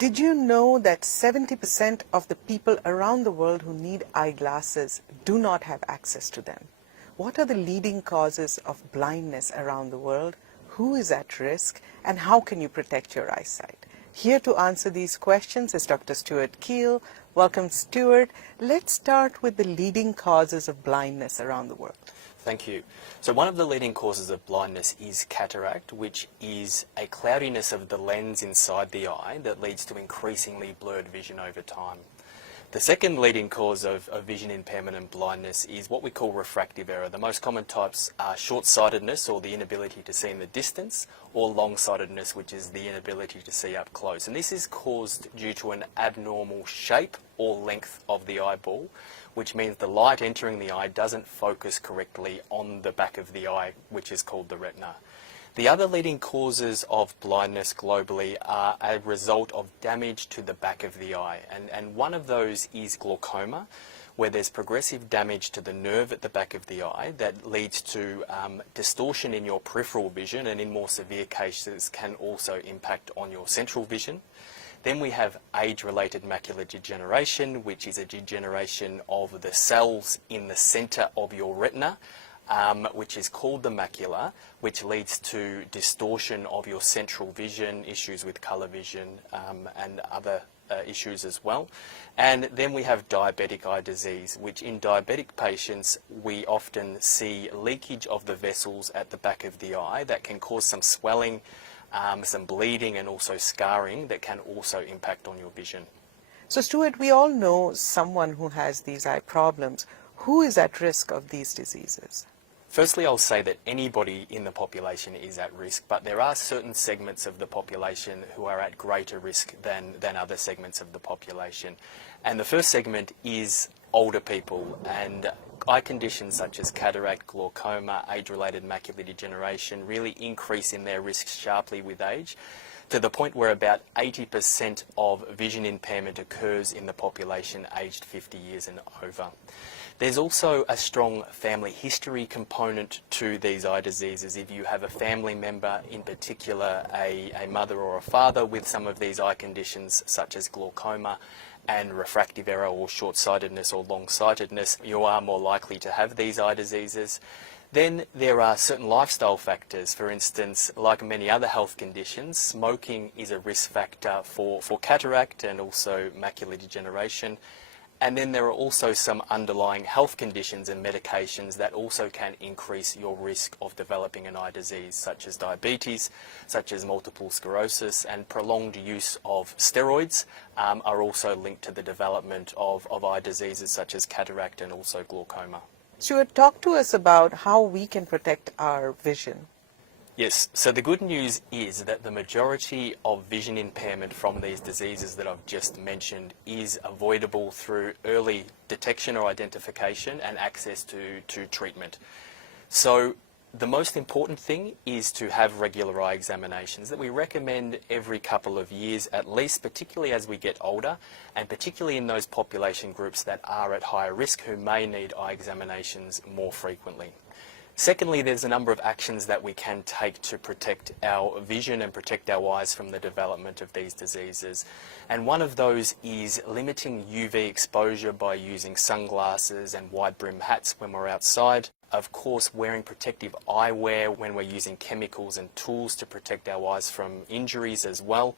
Did you know that 70% of the people around the world who need eyeglasses do not have access to them? What are the leading causes of blindness around the world? Who is at risk? And how can you protect your eyesight? Here to answer these questions is Dr. Stuart Keel. Welcome, Stuart. Let's start with the leading causes of blindness around the world. Thank you. So one of the leading causes of blindness is cataract, which is a cloudiness of the lens inside the eye that leads to increasingly blurred vision over time. The second leading cause of vision impairment and blindness is what we call refractive error. The most common types are short-sightedness, or the inability to see in the distance, or long-sightedness, which is the inability to see up close. And this is caused due to an abnormal shape or length of the eyeball, which means the light entering the eye doesn't focus correctly on the back of the eye, which is called the retina. The other leading causes of blindness globally are a result of damage to the back of the eye, and one of those is glaucoma, where there's progressive damage to the nerve at the back of the eye that leads to distortion in your peripheral vision, and in more severe cases can also impact on your central vision. Then we have age-related macular degeneration, which is a degeneration of the cells in the centre of your retina, which is called the macula, which leads to distortion of your central vision, issues with colour vision, and other issues as well. And then we have diabetic eye disease, which in diabetic patients we often see leakage of the vessels at the back of the eye that can cause some swelling, some bleeding, and also scarring that can also impact on your vision. So Stuart, we all know someone who has these eye problems. Who is at risk of these diseases? Firstly, I'll say that anybody in the population is at risk, but there are certain segments of the population who are at greater risk than other segments of the population. And the first segment is older people, and eye conditions such as cataract, glaucoma, age-related macular degeneration really increase in their risk sharply with age, to the point where about 80% of vision impairment occurs in the population aged 50 years and over. There's also a strong family history component to these eye diseases. If you have a family member, in particular a mother or a father with some of these eye conditions such as glaucoma and refractive error or short-sightedness or long-sightedness, you are more likely to have these eye diseases. Then there are certain lifestyle factors. For instance, like many other health conditions, smoking is a risk factor for cataract and also macular degeneration. And then there are also some underlying health conditions and medications that also can increase your risk of developing an eye disease, such as diabetes, such as multiple sclerosis, and prolonged use of steroids are also linked to the development of eye diseases such as cataract and also glaucoma. Stuart, talk to us about how we can protect our vision. Yes, so the good news is that the majority of vision impairment from these diseases that I've just mentioned is avoidable through early detection or identification and access to treatment. So the most important thing is to have regular eye examinations that we recommend every couple of years at least, particularly as we get older, and particularly in those population groups that are at higher risk who may need eye examinations more frequently. Secondly, there's a number of actions that we can take to protect our vision and protect our eyes from the development of these diseases. And one of those is limiting UV exposure by using sunglasses and wide brim hats when we're outside. Of course, wearing protective eyewear when we're using chemicals and tools to protect our eyes from injuries as well.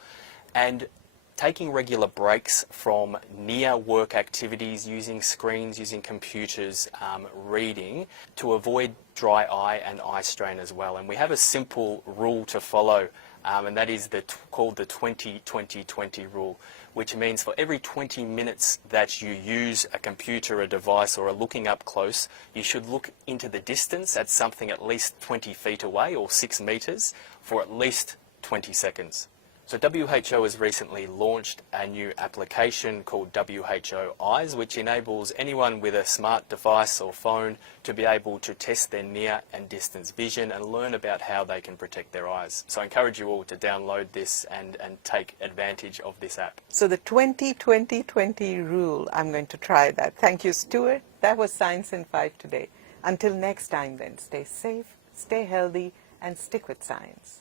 And taking regular breaks from near work activities, using screens, using computers, reading, to avoid dry eye and eye strain as well. And we have a simple rule to follow, and that is called the 20-20-20 rule, which means for every 20 minutes that you use a computer, a device, or are looking up close, you should look into the distance at something at least 20 feet away or 6 meters for at least 20 seconds. So WHO has recently launched a new application called WHO Eyes, which enables anyone with a smart device or phone to be able to test their near and distance vision and learn about how they can protect their eyes. So I encourage you all to download this and take advantage of this app. So the 20-20-20 rule, I'm going to try that. Thank you, Stuart. That was Science in 5 today. Until next time then, stay safe, stay healthy, and stick with science.